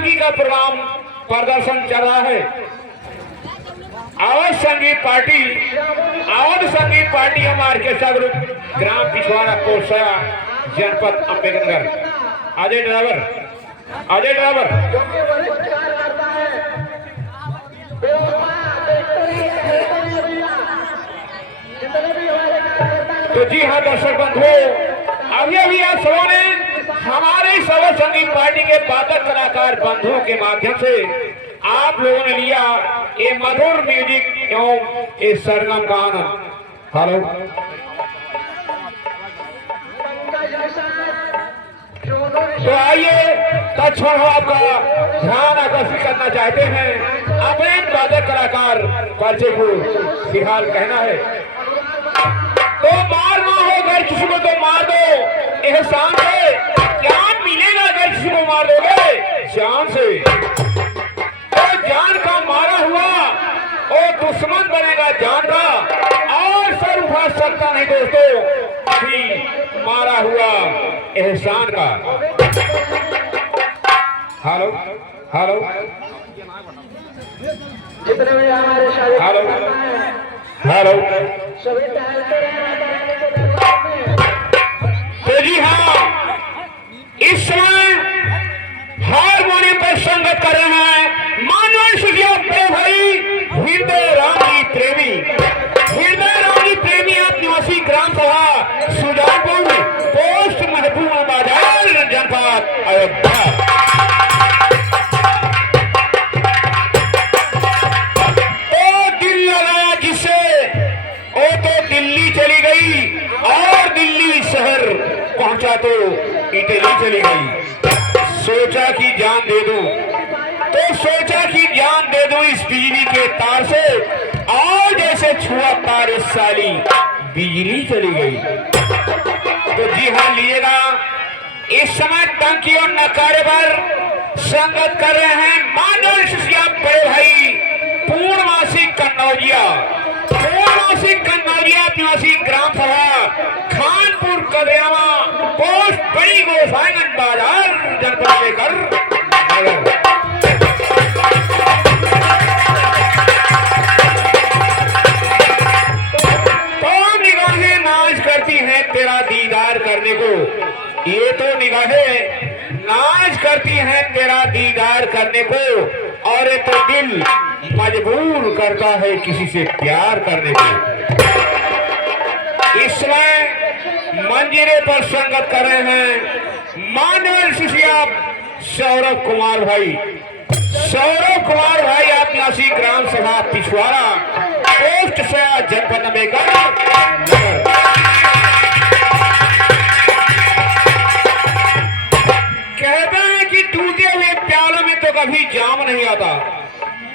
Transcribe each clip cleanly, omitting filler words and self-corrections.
संगीत का प्रोग्राम प्रदर्शन चल रहा है। अवध संगीत पार्टी हमारे ऑर्केस्ट्रा ग्रुप ग्राम पिछवाड़ा कोसया जनपद अम्बेडकर। अजय ड्राइवर तो जी हाँ दर्शक बंधुओं, अभी आप सबों ने हमारे अवध संगीत पार्टी के वादक कलाकार बंधुओं के माध्यम से आप लोगों ने लिया ये मधुर म्यूजिक एवं ये सरगम का आनंद। हेलो, तो आइए तत्क्षण आपका ध्यान आकर्षित करना चाहते हैं अपने वादक कलाकार परिचय को फिलहाल कहना है। तो मारना हो अगर किसी को तो मार दो एहसान से, ज्ञान मिलेगा अगर किसी को मार दोगे जान से। तो जान का मारा हुआ और दुश्मन बनेगा जान का, और सर उठा सकता नहीं दोस्तों अभी मारा हुआ एहसान का। हेलो हेलो हेलो हेलो, तो जी हाँ इस समय हारमोनियम पर संगत कर रहे हैं मानव सुखिया भाई हृदय राम जी प्रेमी आप निवासी ग्राम सभा सुजानपुर पोस्ट महबूबा बाजार जनपद अयोध्या। तो दिल लगा जिसे वो तो दिल्ली चली गई, और दिल्ली शहर पहुंचा तो इटली चली गई। सोचा कि जान दे दूं, तो सोचा कि जान दे दूं इस बिजली के तार से, और जैसे छुआ तार इस साली बिजली चली गई। तो जी हाँ लीजिएगा, इस समय टंकी और नकारे पर संगत कर रहे हैं मानव शिष्या बड़े भाई पूर्णवासी कन्नौजिया निवासी ग्राम सभा खानपुर कदरियावा पोस्ट बड़ी गोसाईगंज बाजार जनपद लेकर। तो निगाहें नाच करती हैं तेरा दीदार करने को, ये तो निगाहें नाच करती हैं तेरा दीदार करने को, और ये तो दिल मजबूर करता है किसी से प्यार करने को। इस समय मंजिरे पर संगत कर रहे हैं मानव शिष्या सौरभ कुमार भाई आप निवासी ग्राम सभा पिछवाड़ा पोस्ट सया जनपद अम्बेडकर। कहते हैं कि टूटे हुए प्यालों में तो कभी जाम नहीं आता।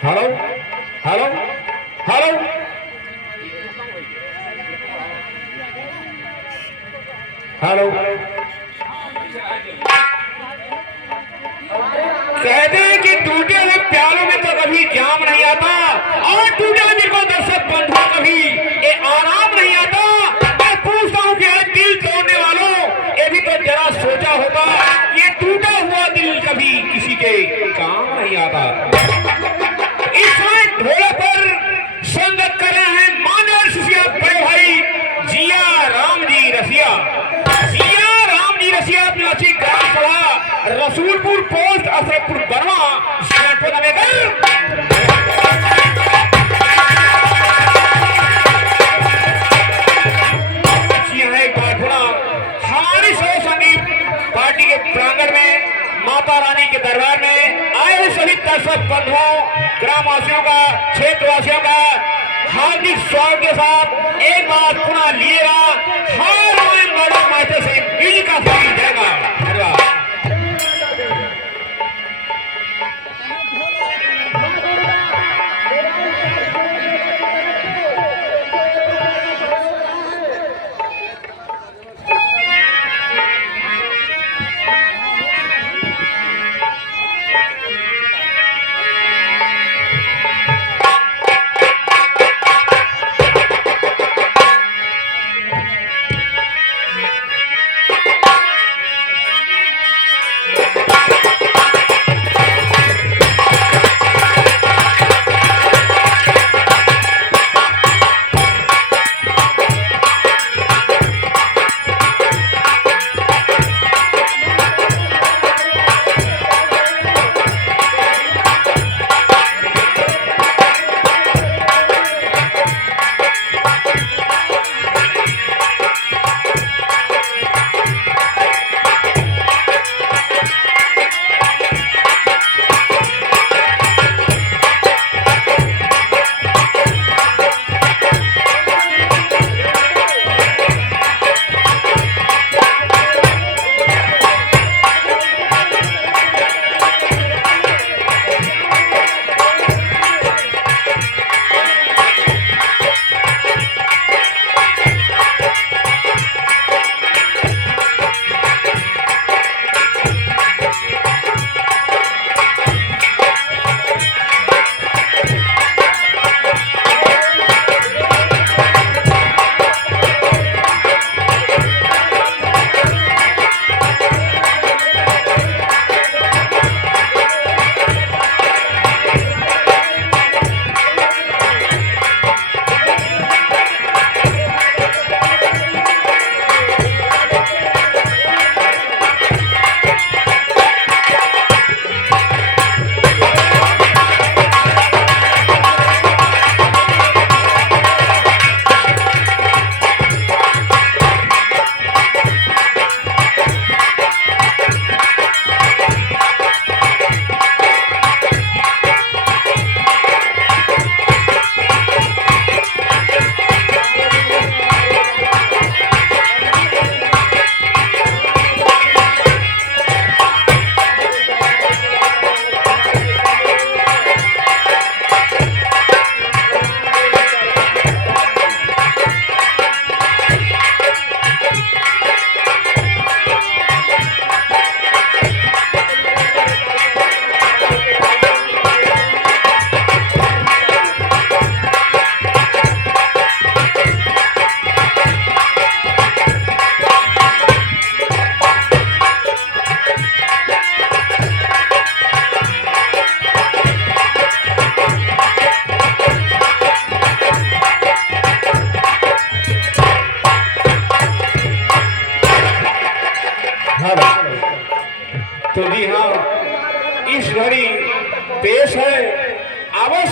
हेलो हेलो हेलो, हेलो, कहते हैं कि टूटे हुए प्यालों में तो कभी जाम नहीं आता, और टूटे हुए को दर्शक बंधु कभी ये आराम नहीं आता। मैं पूछता हूँ कि दिल तोड़ने वालों, ये भी तो जरा सोचा होगा ये टूटा हुआ दिल कभी किसी के काम नहीं आता। इस समय ढोल पर संगत कर रहे हैं मानव शिष्या बड़े भाई जिया राम जी रसिया निवासी ग्राम सभा रसूलपुर पोस्ट असरपुर बरवा जनपद अम्बेडकर। हमारी अवध संगीत पार्टी के प्रांगण में माता रानी के दरबार में आए सभी दर्शक बंधुओं ग्रामवासियों का क्षेत्रवासियों का हार्दिक स्वागत के साथ एक बार पुनः लिएगा हारमोनियम वादक मास्टर से म्यूजिक का जाएगा। धन्यवाद।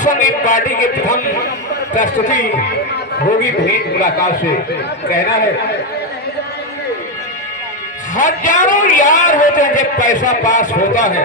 संगीत पार्टी की प्रथम प्रस्तुति होगी भेंट मुलाकात से। कहना है हजारों यार होते हैं जब पैसा पास होता है,